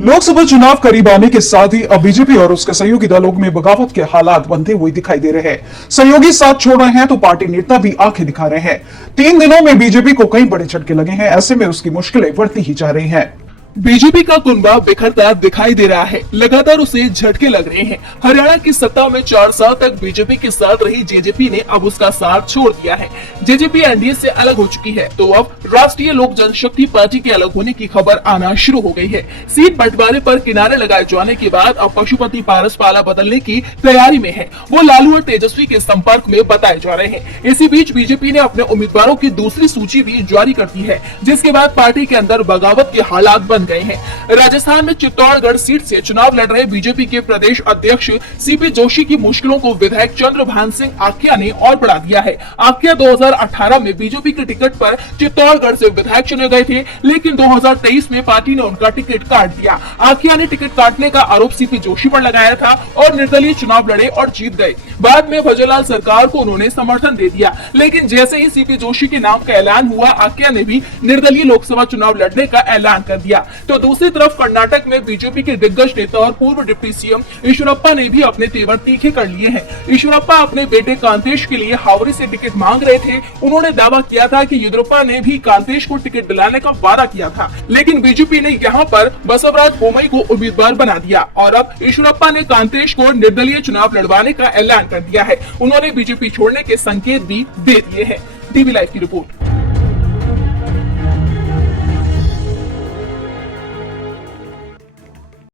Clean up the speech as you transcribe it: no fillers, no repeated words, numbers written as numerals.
लोकसभा चुनाव करीब आने के साथ ही अब बीजेपी और उसके सहयोगी दलों में बगावत के हालात बनते हुए दिखाई दे रहे हैं। सहयोगी साथ छोड़ रहे हैं तो पार्टी नेता भी आंखें दिखा रहे हैं। 3 दिनों में बीजेपी को कई बड़े झटके लगे हैं। ऐसे में उसकी मुश्किलें बढ़ती ही जा रही हैं। बीजेपी का कुनबा बिखरता दिखाई दे रहा है। लगातार उसे झटके लग रहे हैं। हरियाणा की सत्ता में 4 साल तक बीजेपी के साथ रही जेजेपी ने अब उसका साथ छोड़ दिया है। जेजेपी एनडीए से अलग हो चुकी है तो अब राष्ट्रीय लोक जनशक्ति पार्टी के अलग होने की खबर आना शुरू हो गई है। सीट बंटवारे पर किनारे लगाए जाने के बाद अब पशुपति पारस पाला बदलने की तैयारी में है। वो लालू और तेजस्वी के संपर्क में बताए जा रहे हैं। इसी बीच बीजेपी ने अपने उम्मीदवारों की दूसरी सूची भी जारी कर दी है, जिसके बाद पार्टी के अंदर बगावत के हालात बन गए हैं। राजस्थान में चित्तौड़गढ़ सीट से चुनाव लड़ रहे बीजेपी के प्रदेश अध्यक्ष सीपी जोशी की मुश्किलों को विधायक चंद्रभान सिंह आख्या ने और बढ़ा दिया है। आख्या 2018 में बीजेपी के टिकट पर चित्तौड़गढ़ से विधायक चुने गए थे, लेकिन 2023 में पार्टी ने उनका टिकट काट दिया। आख्या ने टिकट काटने का आरोप सीपी जोशी पर लगाया था और निर्दलीय चुनाव लड़े और जीत गए। बाद में भजनलाल सरकार को उन्होंने समर्थन दे दिया, लेकिन जैसे ही सीपी जोशी के नाम का ऐलान हुआ, आख्या ने भी निर्दलीय लोकसभा चुनाव लड़ने का ऐलान कर दिया। तो दूसरी तरफ कर्नाटक में बीजेपी के दिग्गज नेता और पूर्व डिप्टी सीएम ईश्वरप्पा ने भी अपने तेवर तीखे कर लिए हैं। ईश्वरप्पा अपने बेटे कांतेश के लिए हावड़ी से टिकट मांग रहे थे। उन्होंने दावा किया था कि येदियुरप्पा ने भी कांतेश को टिकट दिलाने का वादा किया था, लेकिन बीजेपी ने यहाँ पर बसवराज बोम्मई को उम्मीदवार बना दिया और अब ईश्वरप्पा ने कांतेश को निर्दलीय चुनाव लड़वाने का ऐलान कर दिया है। उन्होंने बीजेपी छोड़ने के संकेत भी दे दिए हैं। टीवी लाइव की रिपोर्ट।